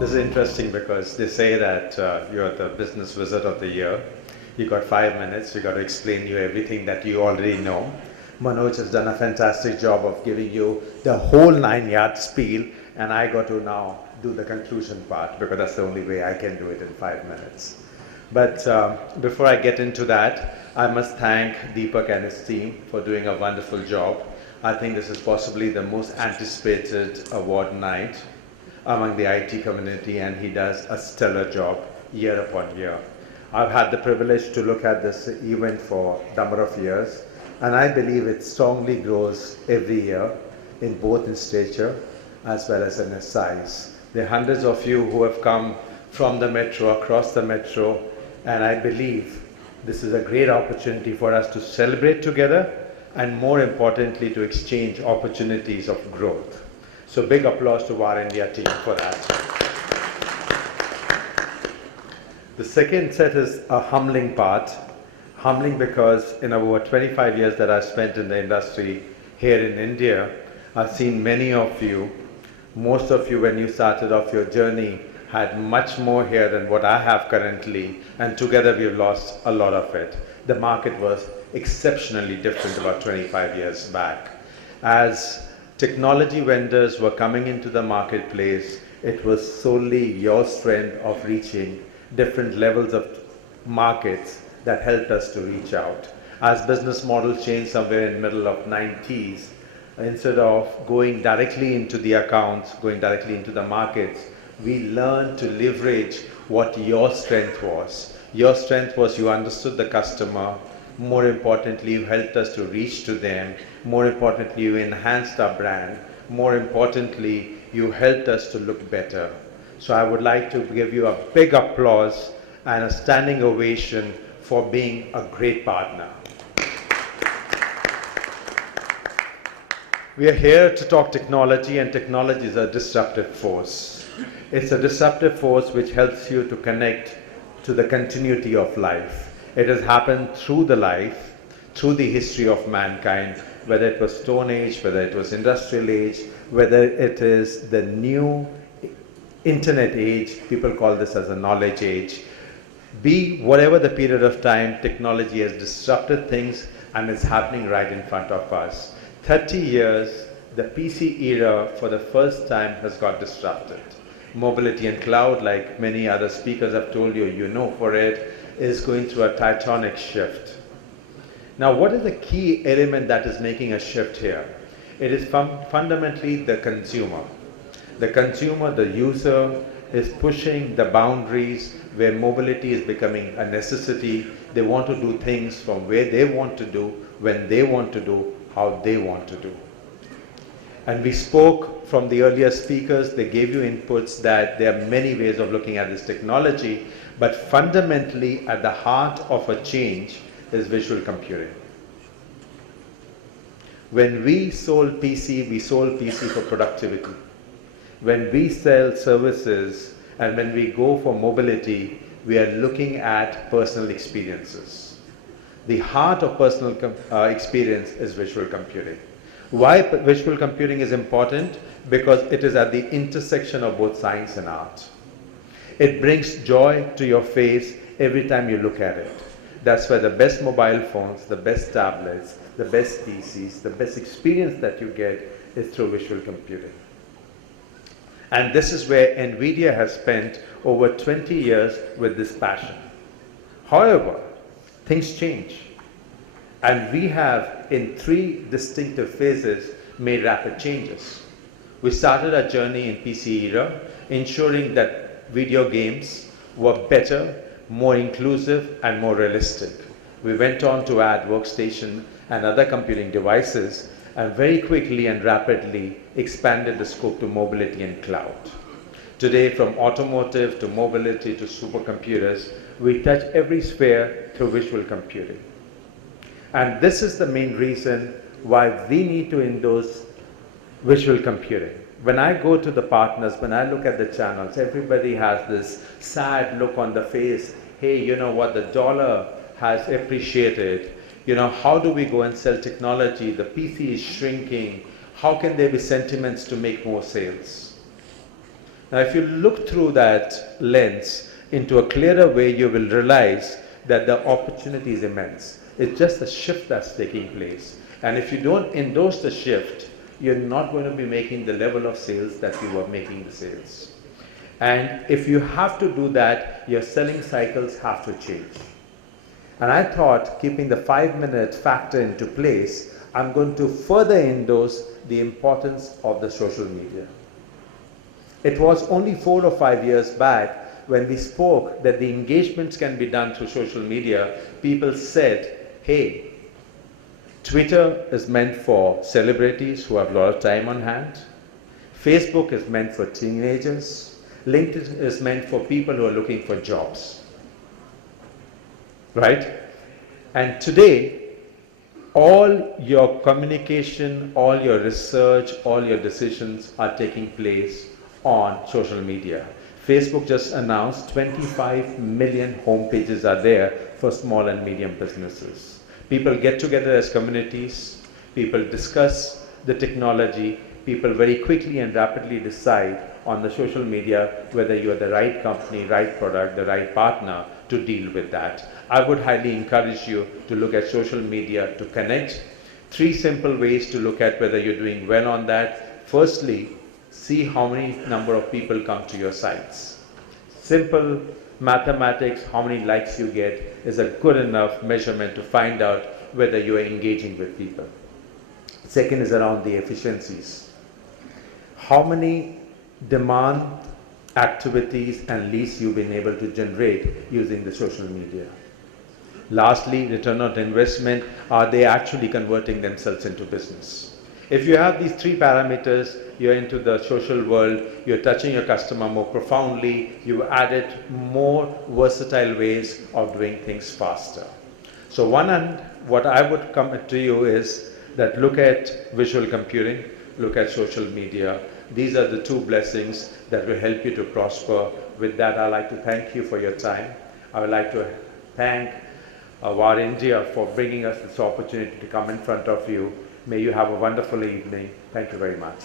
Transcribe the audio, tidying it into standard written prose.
This is interesting because they say that you're the business wizard of the year. You got 5 minutes, you got to explain you everything that you already know. Manoj has done a fantastic job of giving you the whole 9-yard spiel, and I got to now do the conclusion part because that's the only way I can do it in 5 minutes. But before I get into that, I must thank Deepak and his team for doing a wonderful job. I think this is possibly the most anticipated award night among the IT community, and he does a stellar job year upon year. I've had the privilege to look at this event for a number of years, and I believe it strongly grows every year in both in stature as well as in its size. There are hundreds of you who have come from the metro, across the metro, and I believe this is a great opportunity for us to celebrate together and, more importantly, to exchange opportunities of growth. So big applause to our India team for that. The second set is a humbling part. Humbling because in over 25 years that I've spent in the industry here in India, I've seen many of you, most of you when you started off your journey, had much more here than what I have currently, and together we've lost a lot of it. The market was exceptionally different about 25 years back. As technology vendors were coming into the marketplace, it was solely your strength of reaching different levels of markets that helped us to reach out. As business models changed somewhere in the middle of 90s, instead of going directly into the accounts, going directly into the markets, we learned to leverage what your strength was. Your strength was you understood the customer. More importantly, you helped us to reach to them. More importantly, you enhanced our brand. More importantly, you helped us to look better. So I would like to give you a big applause and a standing ovation for being a great partner. We are here to talk technology, and technology is a disruptive force. It's a disruptive force which helps you to connect to the continuity of life. It has happened through the life, through the history of mankind, whether it was Stone Age, whether it was Industrial Age, whether it is the new Internet age, people call this as a knowledge age. Be whatever the period of time, technology has disrupted things, and it's happening right in front of us. 30 years, the PC era for the first time has got disrupted. Mobility and cloud, like many other speakers have told you, you know for it, is going through a tectonic shift. Now, what is the key element that is making a shift here? It is fundamentally the consumer. The consumer, the user, is pushing the boundaries where mobility is becoming a necessity. They want to do things from where they want to do, when they want to do, how they want to do. And we spoke from the earlier speakers, they gave you inputs that there are many ways of looking at this technology, but fundamentally at the heart of a change is visual computing. When we sold PC, we sold PC for productivity. When we sell services and when we go for mobility, we are looking at personal experiences. The heart of personal experience is visual computing. Why visual computing is important? Because it is at the intersection of both science and art. It brings joy to your face every time you look at it. That's where the best mobile phones, the best tablets, the best PCs, the best experience that you get is through visual computing. And this is where NVIDIA has spent over 20 years with this passion. However, things change. And we have, in 3 distinctive phases, made rapid changes. We started our journey in PC era, ensuring that video games were better, more inclusive, and more realistic. We went on to add workstation and other computing devices, and very quickly and rapidly expanded the scope to mobility and cloud. Today, from automotive to mobility to supercomputers, we touch every sphere through visual computing. And this is the main reason why we need to endorse visual computing. When I go to the partners, when I look at the channels, everybody has this sad look on the face. Hey, you know what, the dollar has appreciated. You know, how do we go and sell technology? The PC is shrinking. How can there be sentiments to make more sales? Now, if you look through that lens into a clearer way, you will realize that the opportunity is immense. It's just a shift that's taking place. And if you don't endorse the shift, you're not going to be making the level of sales that you were making the sales. And if you have to do that, your selling cycles have to change. And I thought, keeping the 5-minute factor into place, I'm going to further endorse the importance of the social media. It was only 4 or 5 years back when we spoke that the engagements can be done through social media. People said, hey, Twitter is meant for celebrities who have a lot of time on hand. Facebook is meant for teenagers. LinkedIn is meant for people who are looking for jobs. Right? And today, all your communication, all your research, all your decisions are taking place on social media. Facebook just announced 25 million home pages are there for small and medium businesses. People get together as communities, people discuss the technology, people very quickly and rapidly decide on the social media whether you are the right company, right product, the right partner to deal with that. I would highly encourage you to look at social media to connect. 3 simple ways to look at whether you're doing well on that. Firstly, see how many number of people come to your sites. Simple mathematics, how many likes you get is a good enough measurement to find out whether you are engaging with people. Second is around the efficiencies. How many demand activities and leads you've been able to generate using the social media. Lastly, return on investment. Are they actually converting themselves into business? If you have these 3 parameters, you're into the social world, you're touching your customer more profoundly, you've added more versatile ways of doing things faster. So what I would come to you is that look at visual computing, look at social media. These are the 2 blessings that will help you to prosper. With that, I'd like to thank you for your time. I would like to thank VAR India for bringing us this opportunity to come in front of you. May you have a wonderful evening. Thank you very much.